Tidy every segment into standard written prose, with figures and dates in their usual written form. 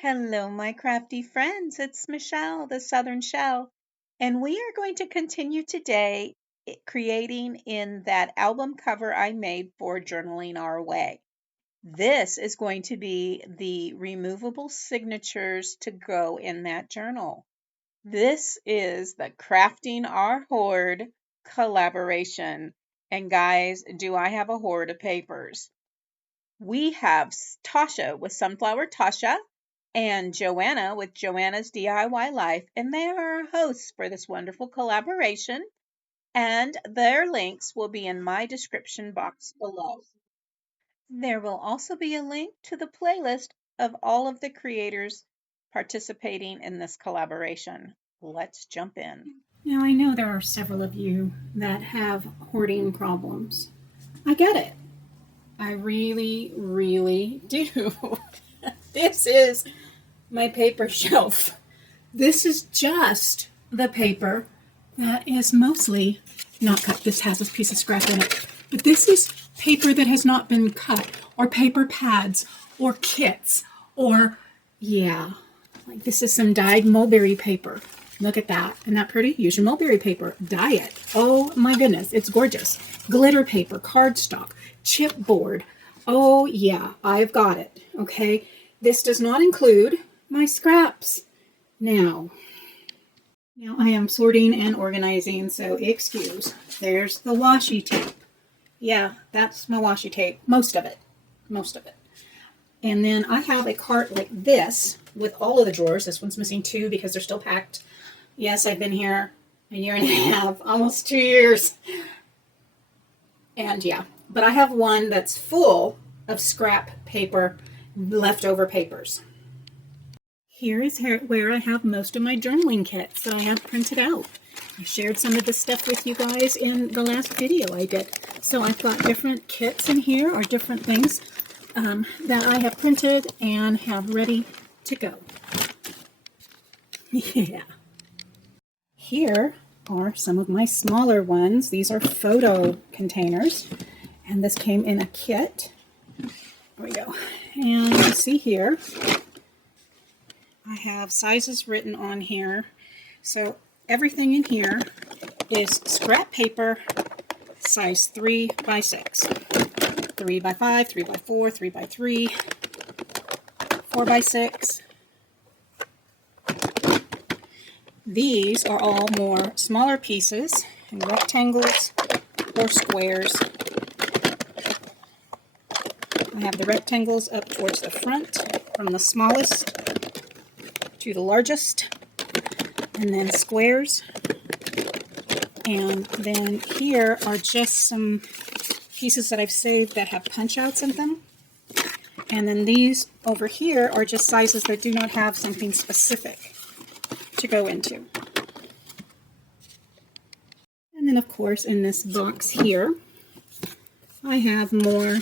Hello, my crafty friends. It's Michelle, the Southern Shell, and we are going to continue today creating in that album cover I made for Journaling Our Way. This is going to be the removable signatures to go in that journal. This is the Crafting Our Hoard Collaboration. And guys, do I have a hoard of papers? We have Tosha with Sunflower Tosha and Joanna with Joanna's DIY Life, and they are our hosts for this wonderful collaboration, and their links will be in my description box below. There will also be a link to the playlist of all of the creators participating in this collaboration. Let's jump in. Now, I know there are several of you that have hoarding problems. I get it. I really, really do. This is my paper shelf. This is just the paper that is mostly not cut. This has this piece of scrap in it. But this is paper that has not been cut, or paper pads, or kits, or, like this is some dyed mulberry paper. Look at that. Isn't that pretty? Use your mulberry paper. Dye it. Oh my goodness, it's gorgeous. Glitter paper, cardstock, chipboard. Oh yeah, I've got it. Okay. This does not include my scraps. Now I am sorting and organizing, so excuse. There's the washi tape. Yeah, that's my washi tape. Most of it. And then I have a cart like this with all of the drawers. This one's missing 2 because they're still packed. Yes, I've been here a year and a half, almost 2 years. And but I have one that's full of scrap paper, leftover papers. Here is where I have most of my journaling kits that I have printed out. I shared some of this stuff with you guys in the last video I did. So I've got different kits in here, or different things that I have printed and have ready to go. Yeah. Here are some of my smaller ones. These are photo containers, and this came in a kit. There we go. And you see here, I have sizes written on here. So everything in here is scrap paper, size 3 by 6, 3 by 5, 3 by 4, 3 by 3, 4 by 6. These are all more smaller pieces in rectangles or squares. I have the rectangles up towards the front, from the smallest to the largest, and then squares. And then here are just some pieces that I've saved that have punch outs in them. And then these over here are just sizes that do not have something specific to go into. And then of course in this box here I have more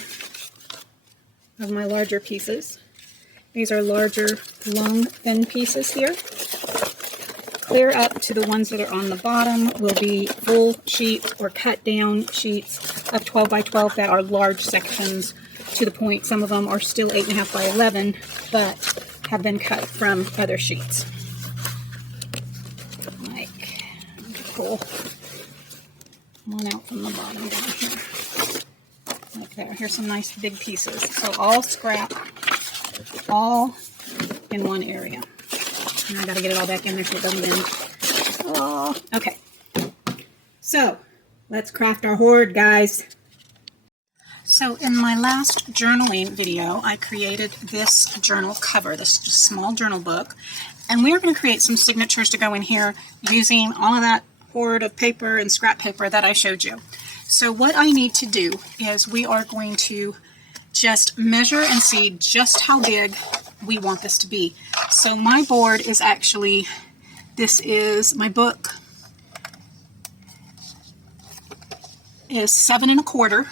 of my larger pieces. These are larger, long, thin pieces here. Clear up to the ones that are on the bottom will be full sheets or cut down sheets of 12 by 12 that are large sections to the point. Some of them are still 8.5 by 11 but have been cut from other sheets. Pull one out from the bottom down here. Like there. Here's some nice big pieces. So all scrap, all in one area. And I gotta get it all back in there so it doesn't bend. Oh, okay. So let's craft our hoard, guys. So in my last journaling video, I created this journal cover, this small journal book. And we're going to create some signatures to go in here using all of that hoard of paper and scrap paper that I showed you. So what I need to do is we are going to just measure and see just how big we want this to be. So my board is actually, this is, my book is 7 1/4.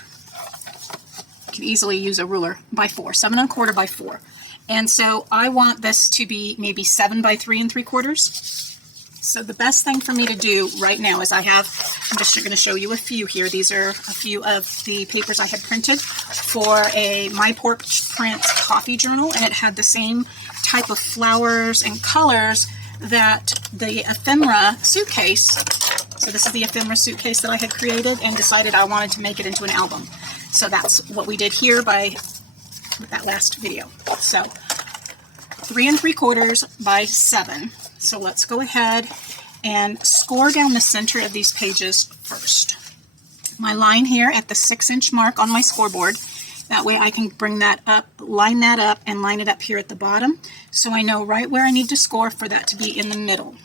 You can easily use a ruler, by 4, 7 1/4 by 4. And so I want this to be maybe 7 by 3 3/4. So the best thing for me to do right now is I'm just going to show you a few here. These are a few of the papers I had printed for My Porch Print coffee journal, and it had the same type of flowers and colors that the ephemera suitcase. So this is the ephemera suitcase that I had created and decided I wanted to make it into an album. So that's what we did here with that last video. So 3 3/4 by 7. So let's go ahead and score down the center of these pages first. My line here at the 6-inch mark on my scoreboard. That way I can bring that up, line that up, and line it up here at the bottom. So I know right where I need to score for that to be in the middle.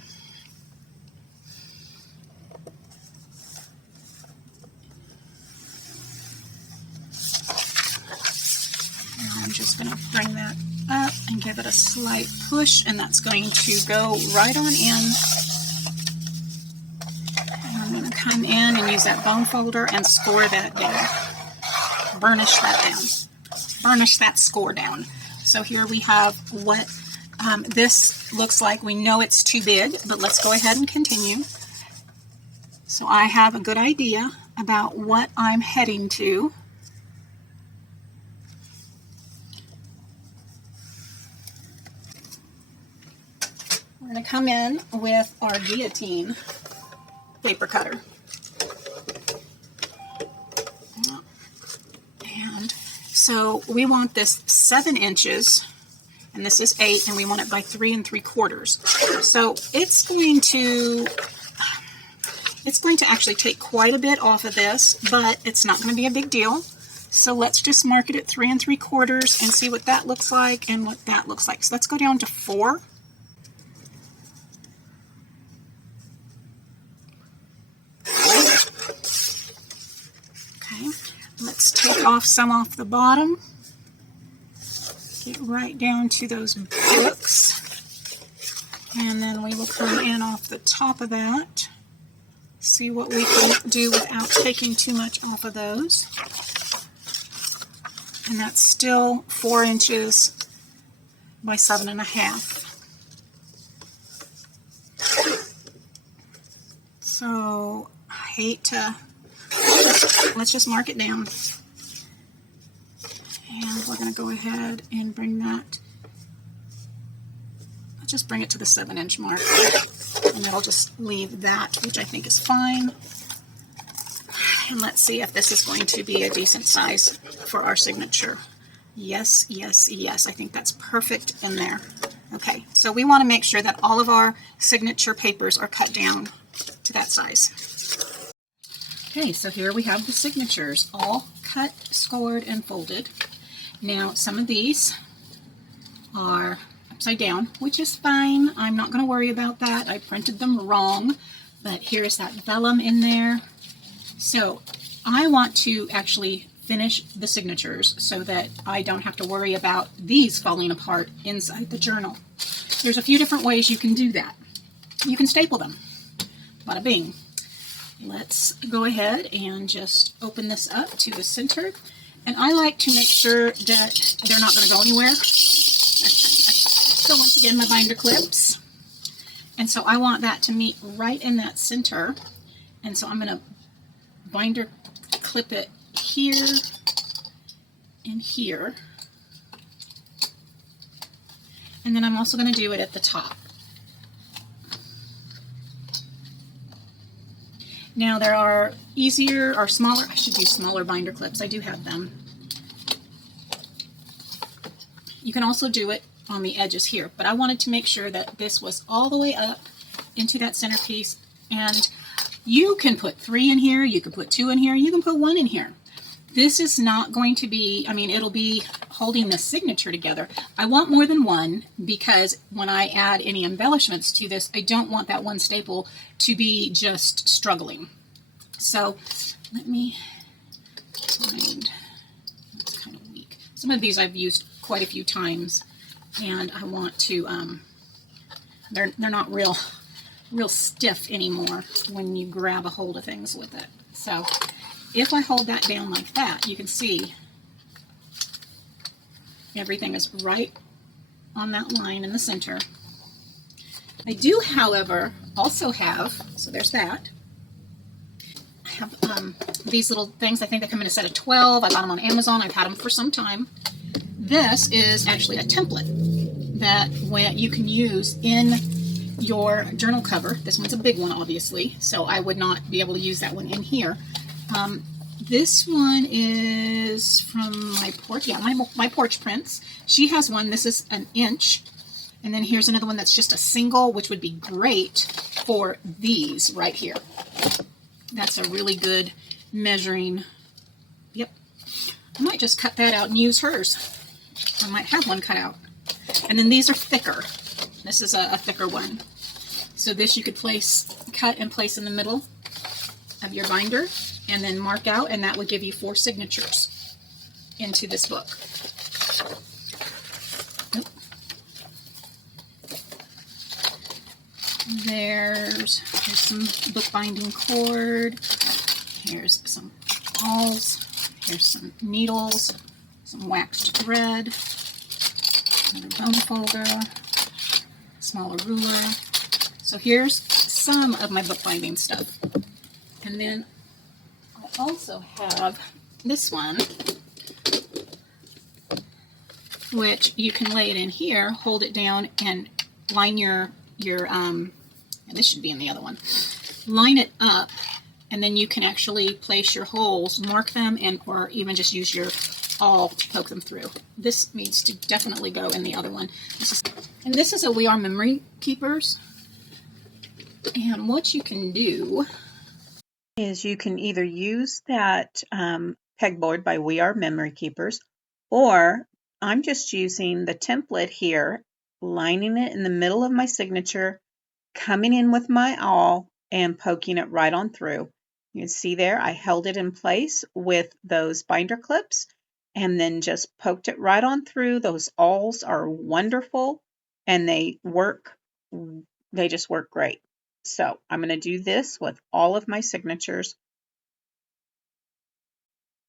And I'm just going to bring that up and give it a slight push, and that's going to go right on in. And I'm going to come in and use that bone folder and score that down. Burnish that down. Burnish that score down. So here we have what this looks like. We know it's too big, but let's go ahead and continue. So I have a good idea about what I'm heading to. We're going to come in with our guillotine paper cutter. And so we want this 7 inches, and this is 8, and we want it by 3 3/4. So it's going to actually take quite a bit off of this, but it's not going to be a big deal. So let's just mark it at 3 3/4 and see what that looks like and what that looks like. So let's go down to 4. Let's take off some off the bottom. Get right down to those books. And then we will come in off the top of that. See what we can do without taking too much off of those. And that's still 4 inches by 7.5. So I hate to... Let's just mark it down. And we're going to go ahead and bring that, let's just bring it to the 7-inch mark. And that'll just leave that, which I think is fine. And let's see if this is going to be a decent size for our signature. Yes, yes, yes. I think that's perfect in there. Okay, so we want to make sure that all of our signature papers are cut down to that size. Okay, so here we have the signatures all cut, scored, and folded. Now, some of these are upside down, which is fine. I'm not going to worry about that. I printed them wrong, but here's that vellum in there. So I want to actually finish the signatures so that I don't have to worry about these falling apart inside the journal. There's a few different ways you can do that. You can staple them. Bada bing. Let's go ahead and just open this up to the center. And I like to make sure that they're not going to go anywhere. So once again, my binder clips. And so I want that to meet right in that center. And so I'm going to binder clip it here and here. And then I'm also going to do it at the top. Now there are easier or smaller, I should use smaller binder clips. I do have them. You can also do it on the edges here, but I wanted to make sure that this was all the way up into that centerpiece. And you can put 3 in here, you can put 2 in here, you can put 1 in here. This is not going to be, I mean, it'll be holding the signature together. I want more than 1 because when I add any embellishments to this, I don't want that one staple to be just struggling. So let me find, that's kind of weak. Some of these I've used quite a few times, and I want to, they're not real stiff anymore when you grab a hold of things with it. So if I hold that down like that, you can see everything is right on that line in the center. I do, however, also have, so there's that. I have these little things. I think they come in a set of 12. I got them on Amazon. I've had them for some time. This is actually a template that you can use in your journal cover. This one's a big one, obviously, so I would not be able to use that one in here. This one is from my porch. Yeah, my porch prints. She has one. This is an inch. And then here's another one that's just a single, which would be great for these right here. That's a really good measuring. Yep. I might just cut that out and use hers. I might have one cut out. And then these are thicker. This is a thicker one. So this you could cut and place in the middle of your binder and then mark out, and that would give you 4 signatures into this book. Here's some bookbinding cord. Here's some awls. Here's some needles, some waxed thread, another bone folder, smaller ruler. So here's some of my bookbinding stuff. And then I also have this one, which you can lay it in here, hold it down, and line your and this should be in the other one. Line it up, and then you can actually place your holes, mark them, or even just use your awl to poke them through. This needs to definitely go in the other one. This is a We Are Memory Keepers. And what you can do is you can either use that pegboard by We Are Memory Keepers, or I'm just using the template here, lining it in the middle of my signature, coming in with my awl and poking it right on through. You can see there I held it in place with those binder clips and then just poked it right on through. Those awls are wonderful and they just work great. So I'm going to do this with all of my signatures.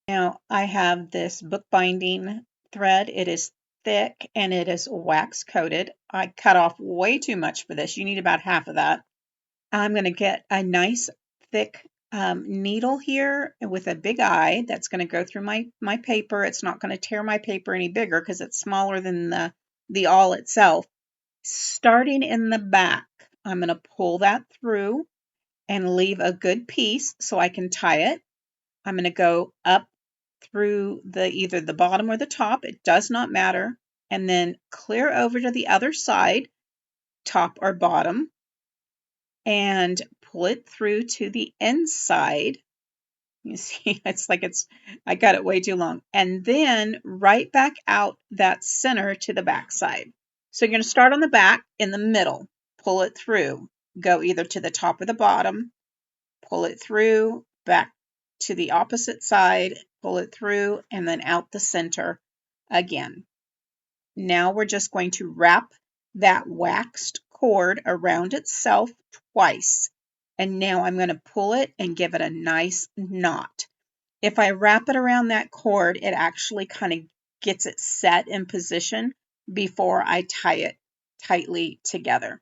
Now I have this bookbinding thread. It is thick and it is wax coated. I cut off way too much for this. You need about half of that. I'm going to get a nice thick needle here with a big eye that's going to go through my paper. It's not going to tear my paper any bigger because it's smaller than the awl itself. Starting in the back, I'm going to pull that through and leave a good piece so I can tie it. I'm going to go up through either the bottom or the top, it does not matter, and then clear over to the other side, top or bottom, and pull it through to the inside. You see, I got it way too long. And then right back out that center to the back side. So you're going to start on the back in the middle, pull it through, go either to the top or the bottom, pull it through, back to the opposite side, pull it through, and then out the center again. Now we're just going to wrap that waxed cord around itself twice. And now I'm going to pull it and give it a nice knot. If I wrap it around that cord, it actually kind of gets it set in position before I tie it tightly together.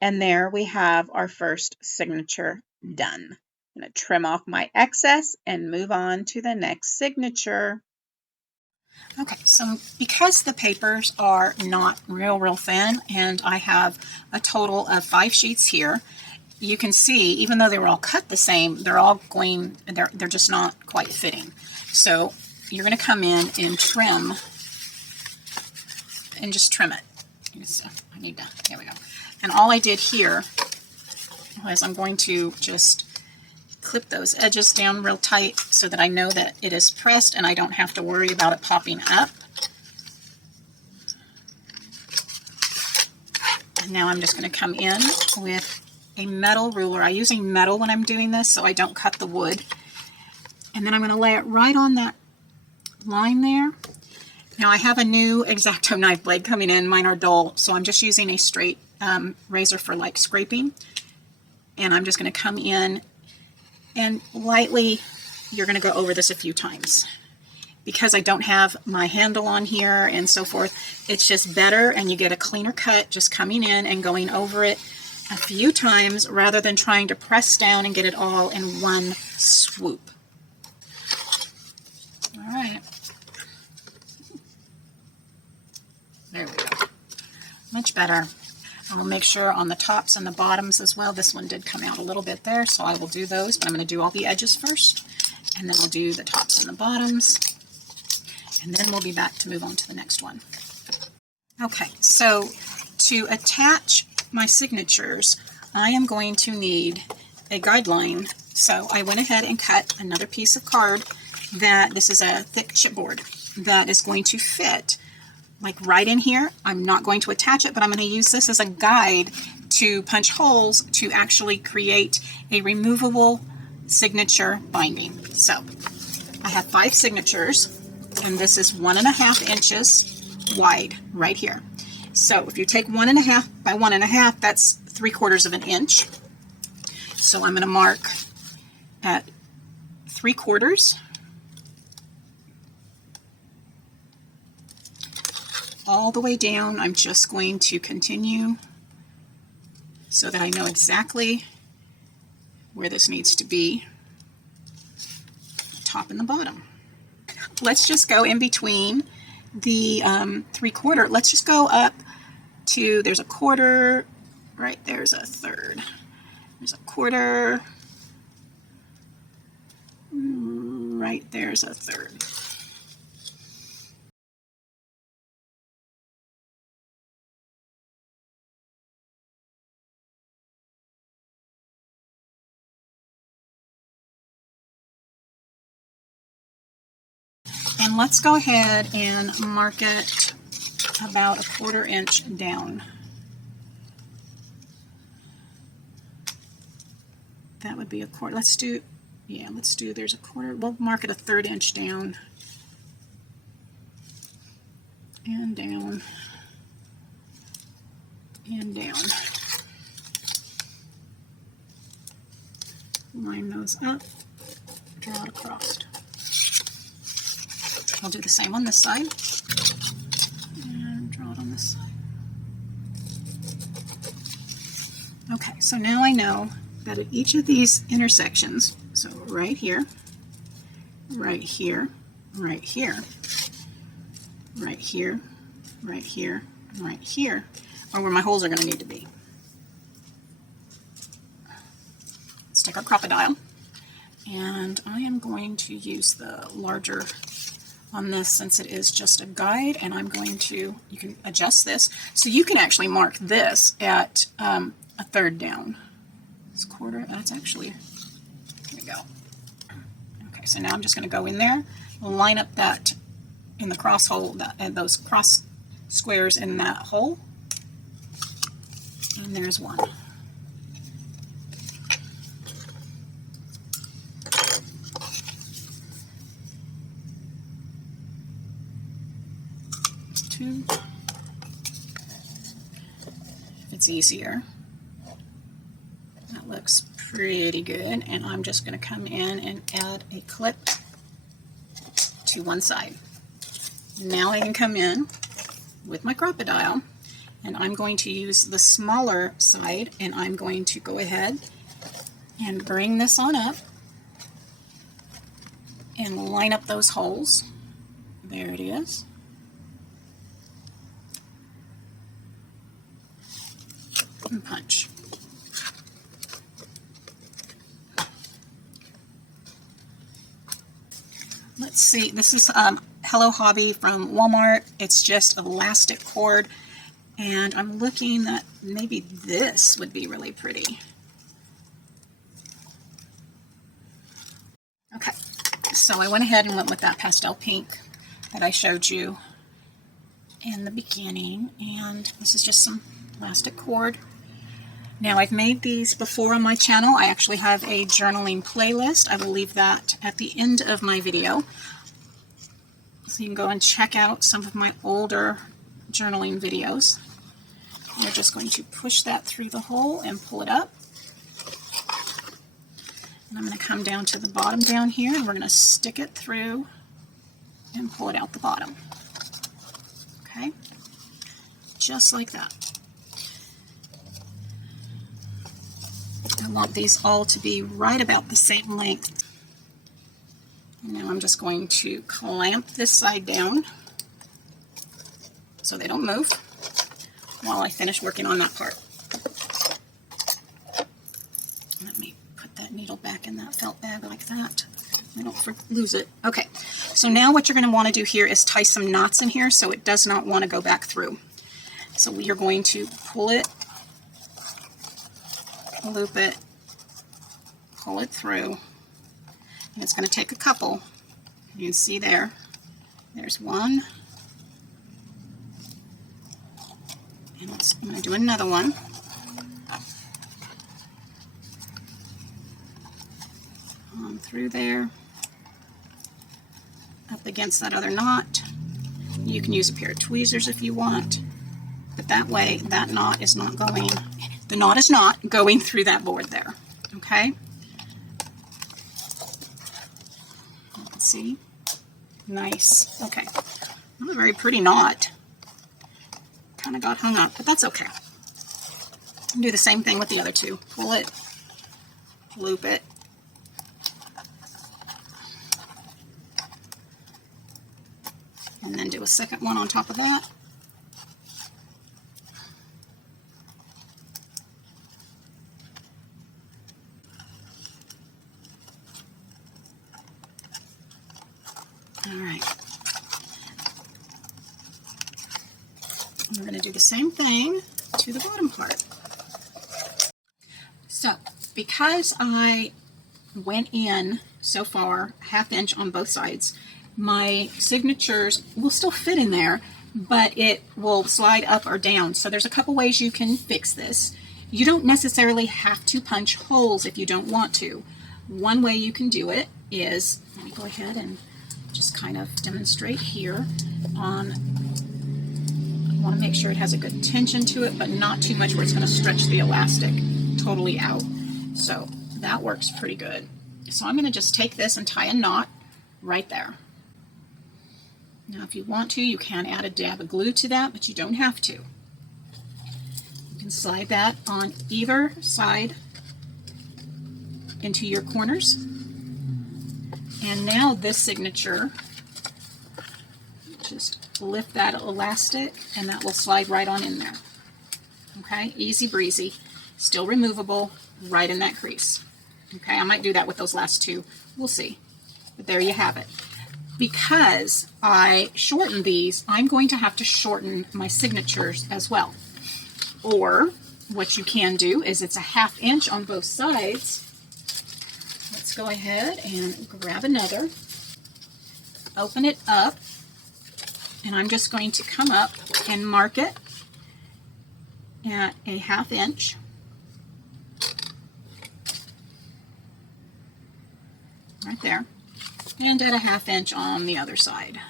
And there we have our first signature done. I'm going to trim off my excess and move on to the next signature. Okay, so because the papers are not real thin, and I have a total of 5 sheets here, you can see, even though they were all cut the same, they're just not quite fitting. So you're going to come in and trim, and just trim it. Here we go. And all I did here was I'm going to just clip those edges down real tight so that I know that it is pressed and I don't have to worry about it popping up. And now I'm just going to come in with a metal ruler. I'm using metal when I'm doing this so I don't cut the wood. And then I'm going to lay it right on that line there. Now I have a new X-Acto knife blade coming in. Mine are dull, so I'm just using a straight razor for like scraping. And I'm just going to come in and lightly, you're going to go over this a few times. Because I don't have my handle on here and so forth, it's just better and you get a cleaner cut just coming in and going over it a few times rather than trying to press down and get it all in one swoop. All right. There we go. Much better. I'll make sure on the tops and the bottoms as well. This one did come out a little bit there, so I will do those, but I'm going to do all the edges first, and then I'll do the tops and the bottoms, and then we'll be back to move on to the next one. Okay, so to attach my signatures, I am going to need a guideline. So I went ahead and cut another piece of card that, this is a thick chipboard, that is going to fit like right in here. I'm not going to attach it, but I'm going to use this as a guide to punch holes to actually create a removable signature binding. So I have 5 signatures, and this is 1.5 inches wide right here. So if you take 1.5 by 1.5, that's 3/4 of an inch. So I'm going to mark at 3/4. All the way down. I'm just going to continue so that I know exactly where this needs to be, the top and the bottom. Let's just go in between the 3/4. Let's just go up to, there's a 1/4, right there's a 1/3. There's a 1/4, right there's a 1/3. And let's go ahead and mark it about a 1/4 inch down. That would be a 1/4. Let's do, yeah, let's do, there's a 1/4. We'll mark it a 1/3 inch down. And down. And down. Line those up. Draw it across. I'll do the same on this side. And draw it on this side. Okay, so now I know that at each of these intersections, so right here, right here, right here, right here, right here, right here, are where my holes are going to need to be. Let's take our crocodile, and I am going to use the larger on this since it is just a guide, and I'm going to, you can adjust this, so you can actually mark this at a 1/3 down. It's 1/4, that's actually, here we go. Okay, so now I'm just going to go in there, line up that in the cross hole, and those cross squares in that hole, and there's one. Two. If it's easier. That looks pretty good, and I'm just going to come in and add a clip to one side. Now I can come in with my crocodile, and I'm going to use the smaller side, and I'm going to go ahead and bring this on up and line up those holes. There it is. And punch. Let's see, this is Hello Hobby from Walmart. It's just elastic cord, and I'm looking that maybe this would be really pretty. Okay, so I went ahead and went with that pastel pink that I showed you in the beginning, and this is just some elastic cord. Now, I've made these before on my channel. I actually have a journaling playlist. I will leave that at the end of my video, so you can go and check out some of my older journaling videos. We're just going to push that through the hole and pull it up. And I'm going to come down to the bottom down here, and we're going to stick it through and pull it out the bottom. Okay, just like that. I want these all to be right about the same length. Now I'm just going to clamp this side down so they don't move while I finish working on that part. Let me put that needle back in that felt bag like that. I don't lose it. Okay, so now what you're going to want to do here is tie some knots in here so it does not want to go back through. So we are going to pull it, loop it, pull it through, and it's going to take a couple. You can see there's one, and I'm going to do another one. On through there, up against that other knot. You can use a pair of tweezers if you want, but that way that knot is not going, the knot is not going through that board there, okay? Let's see. Nice. Okay. Not a very pretty knot. Kind of got hung up, but that's okay. Do the same thing with the other two. Pull it, loop it, and then do a second one on top of that. All right. We're going to do the same thing to the bottom part. So, because I went in so far 1/2 inch on both sides, my signatures will still fit in there, but it will slide up or down. So there's a couple ways you can fix this. You don't necessarily have to punch holes if you don't want to. One way you can do it is, let me go ahead and just kind of demonstrate here on, I want to make sure it has a good tension to it, but not too much where it's going to stretch the elastic totally out. So that works pretty good. So I'm going to just take this and tie a knot right there. Now if you want to, you can add a dab of glue to that, but you don't have to. You can slide that on either side into your corners. And now this signature, just lift that elastic and that will slide right on in there. Okay, easy breezy, still removable, right in that crease. Okay, I might do that with those last two, we'll see. But there you have it. Because I shortened these, I'm going to have to shorten my signatures as well. Or what you can do is it's a 1/2 inch on both sides. Let's go ahead and grab another, open it up, and I'm just going to come up and mark it at a 1/2 inch. Right there. And at a 1/2 inch on the other side.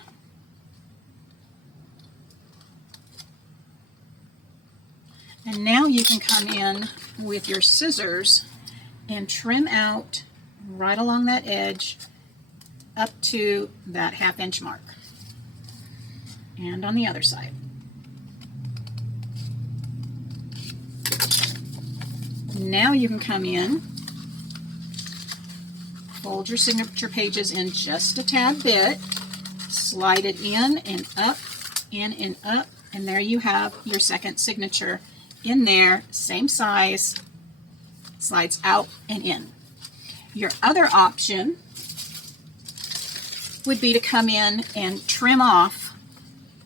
And now you can come in with your scissors and trim out right along that edge up to that 1/2 inch mark. And on the other side. Now you can come in, fold your signature pages in just a tad bit, slide it in and up, and there you have your second signature in there, same size, slides out and in. Your other option would be to come in and trim off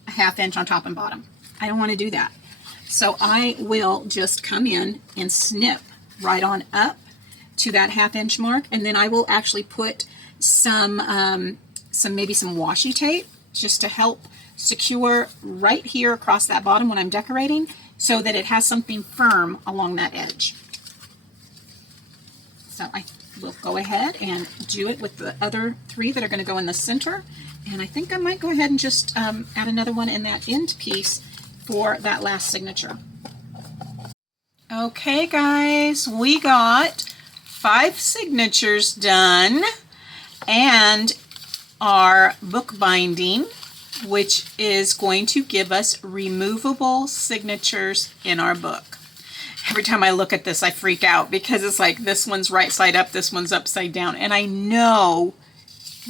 a 1/2 inch on top and bottom. I don't want to do that. So I will just come in and snip right on up to that 1/2 inch mark, and then I will actually put some maybe some washi tape just to help secure right here across that bottom when I'm decorating, so that it has something firm along that edge. So I will go ahead and do it with the other 3 that are going to go in the center, and I think I might go ahead and just add another one in that end piece for that last signature. Okay guys, we got 5 signatures done and our book binding, which is going to give us removable signatures in our book. Every time I look at this, I freak out because it's like this one's right side up, this one's upside down. And I know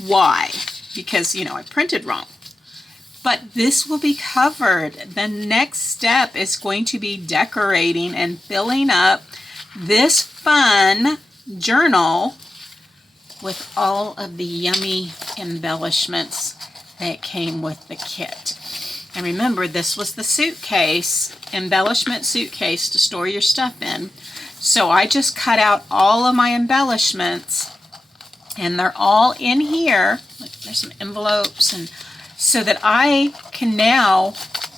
why, because, you know, I printed wrong. But this will be covered. The next step is going to be decorating and filling up this fun journal with all of the yummy embellishments that came with the kit. And remember, this was the suitcase, embellishment suitcase to store your stuff in. So I just cut out all of my embellishments, and they're all in here. Look, there's some envelopes, and so that I can now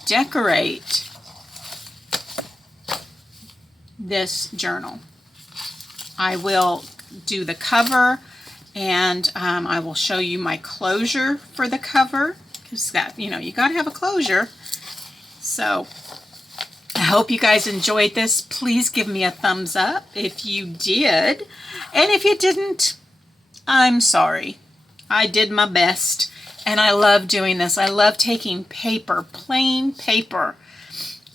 decorate this journal. I will do the cover, and I will show you my closure for the cover, because that, you know, you got to have a closure. So I hope you guys enjoyed this. Please give me a thumbs up if you did, and if you didn't, I'm sorry. I did my best, and I love doing this. I love taking paper, plain paper,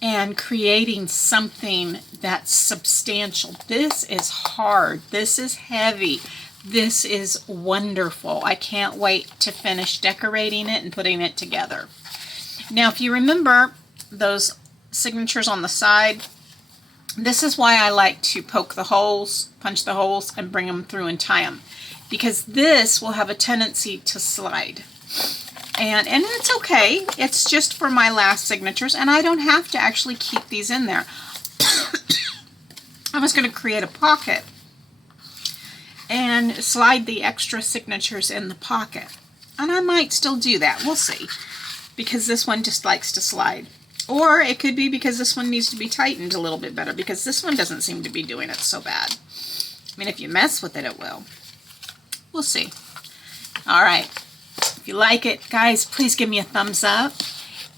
and creating something that's substantial. This is hard. This is heavy. This is wonderful. I can't wait to finish decorating it and putting it together. Now, if you remember those signatures on the side, this is why I like to poke the holes, punch the holes, and bring them through and tie them, because this will have a tendency to slide. And it's okay. It's just for my last signatures, and I don't have to actually keep these in there. I was going to create a pocket and slide the extra signatures in the pocket. And I might still do that. We'll see. Because this one just likes to slide. Or it could be because this one needs to be tightened a little bit better, because this one doesn't seem to be doing it so bad. I mean, if you mess with it, it will. We'll see. All right. If you like it, guys, please give me a thumbs up.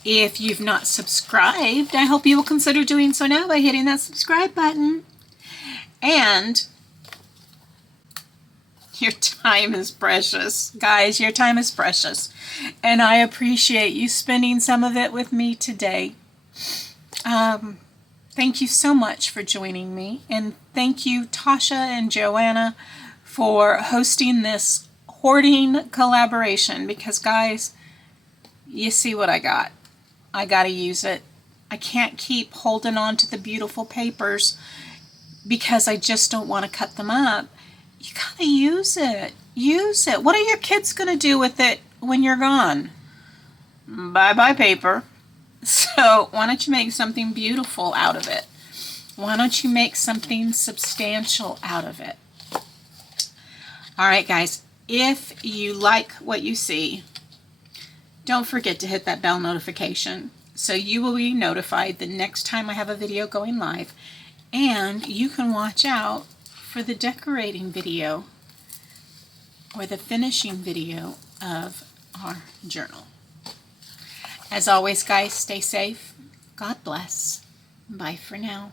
If you've not subscribed, I hope you will consider doing so now by hitting that subscribe button. And your time is precious. Guys, your time is precious. And I appreciate you spending some of it with me today. Thank you so much for joining me. And thank you, Tosha and Joanna, for hosting this hoarding collaboration. Because, guys, you see what I got. I got to use it. I can't keep holding on to the beautiful papers because I just don't want to cut them up. You gotta use it. Use it. What are your kids gonna do with it when you're gone? Bye-bye paper. So why don't you make something beautiful out of it? Why don't you make something substantial out of it? All right, guys. If you like what you see, don't forget to hit that bell notification so you will be notified the next time I have a video going live, and you can watch out for the decorating video or the finishing video of our journal. As always, guys, stay safe. God bless. Bye for now.